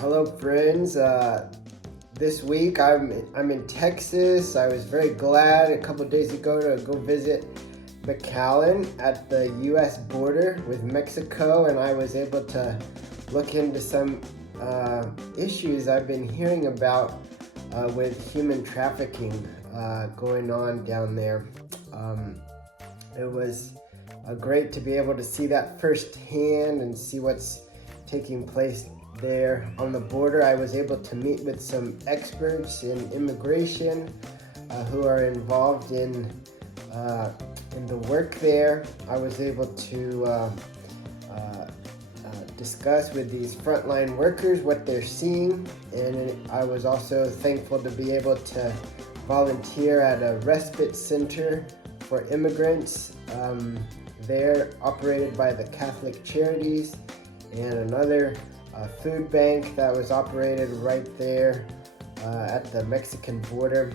Hello, friends. This week I'm in Texas. I was very glad a couple days ago to go visit McAllen at the U.S. border with Mexico, and I was able to look into some issues I've been hearing about with human trafficking going on down there. It was great to be able to see that firsthand and see what's taking place there on the border. I was able to meet with some experts in immigration who are involved in the work there. I was able to discuss with these frontline workers what they're seeing, and I was also thankful to be able to volunteer at a respite center for immigrants. They're operated by the Catholic Charities, and another food bank that was operated right there at the Mexican border.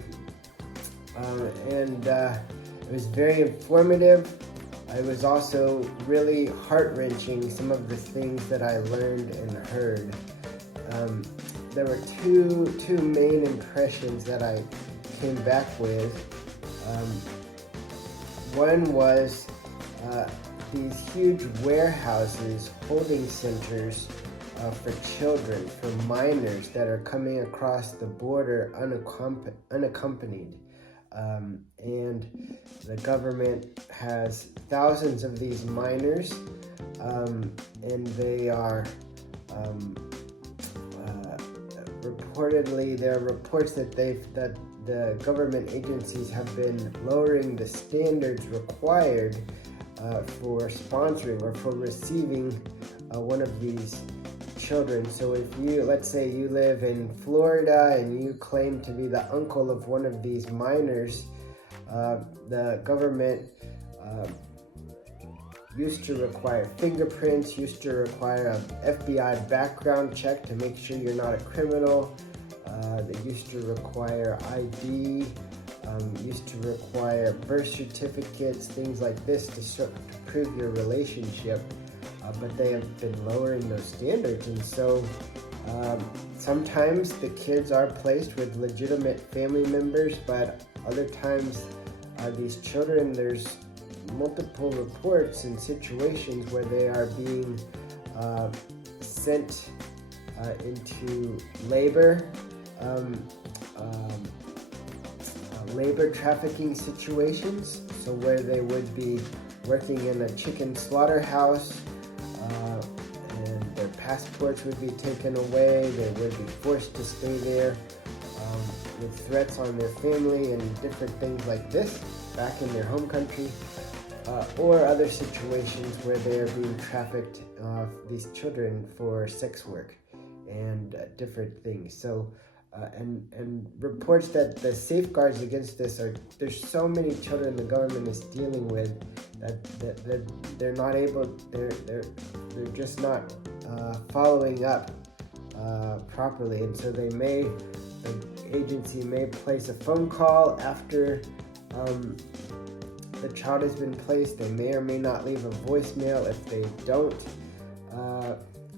It was very informative. It was also really heart-wrenching, some of the things that I learned and heard. There were two main impressions that I came back with. One was these huge warehouses, holding centers for children, for minors that are coming across the border unaccompanied. And the government has thousands of these minors, and they are reportedly, there are reports that the government agencies have been lowering the standards required for sponsoring or for receiving one of these children. So if let's say you live in Florida and you claim to be the uncle of one of these minors, the government used to require fingerprints, used to require an FBI background check to make sure you're not a criminal. They used to require ID, used to require birth certificates, things like this to prove your relationship. But they have been lowering those standards, and so sometimes the kids are placed with legitimate family members, but other times these children, there's multiple reports and situations where they are being sent into labor trafficking situations, so where they would be working in a chicken slaughterhouse, and their passports would be taken away. They would be forced to stay there with threats on their family and different things like this back in their home country, or other situations where they are being trafficked, these children, for sex work and different things. So and reports that the safeguards against this there's so many children the government is dealing with that they're not able, they're just not following up properly, and so the agency may place a phone call after the child has been placed. They may or may not leave a voicemail. If they don't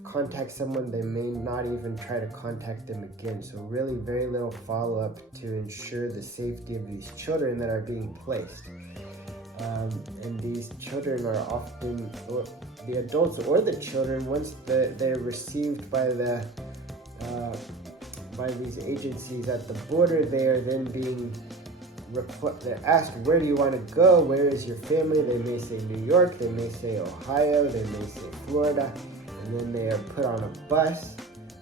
contact someone, they may not even try to contact them again. So really very little follow-up to ensure the safety of these children that are being placed. And these children are often, or the adults or the children, once they're received by these agencies at the border, they are then being they're asked, where do you want to go? Where is your family? They may say New York, they may say Ohio, they may say Florida, and then they are put on a bus,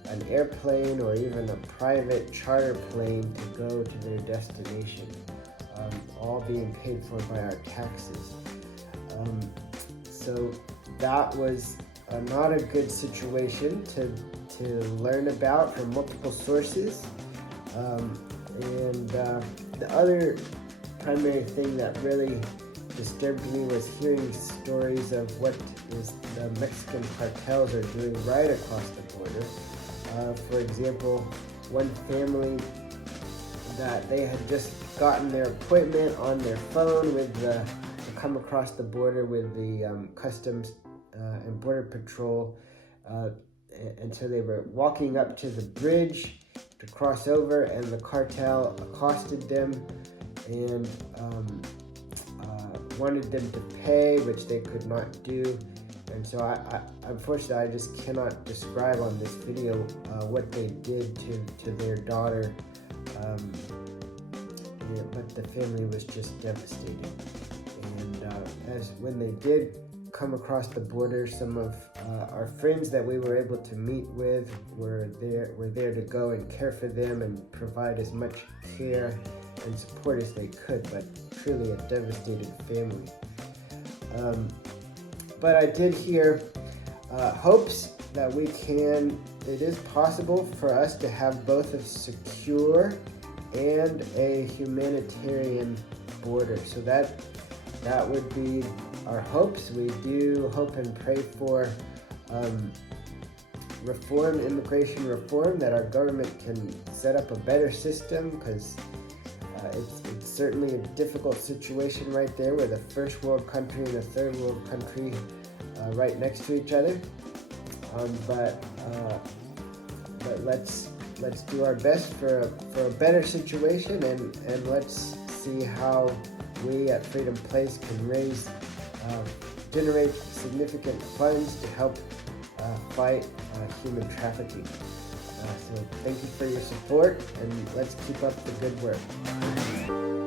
an airplane, or even a private charter plane to go to their destination, all being paid for by our taxes. So that was not a good situation to learn about from multiple sources. The other primary thing that really disturbed me was hearing stories of what the Mexican cartels are doing right across the border. For example, one family that they had just gotten their appointment on their phone to come across the border with the Customs and Border Patrol, and so they were walking up to the bridge to cross over, and the cartel accosted them and wanted them to pay, which they could not do. And so I unfortunately, I just cannot describe on this video what they did to their daughter. But the family was just devastated. And as when they did come across the border, some of our friends that we were able to meet with were there to go and care for them and provide as much care and support as they could. But truly a devastated family. But I did hear hopes that it is possible for us to have both a secure and a humanitarian border. So that would be our hopes. We do hope and pray for immigration reform, that our government can set up a better system, because it's certainly a difficult situation right there, with a first world country and a third world country right next to each other. But let's do our best for a better situation, and let's see how we at Freedom Place can generate significant funds to help fight human trafficking. So thank you for your support, and let's keep up the good work.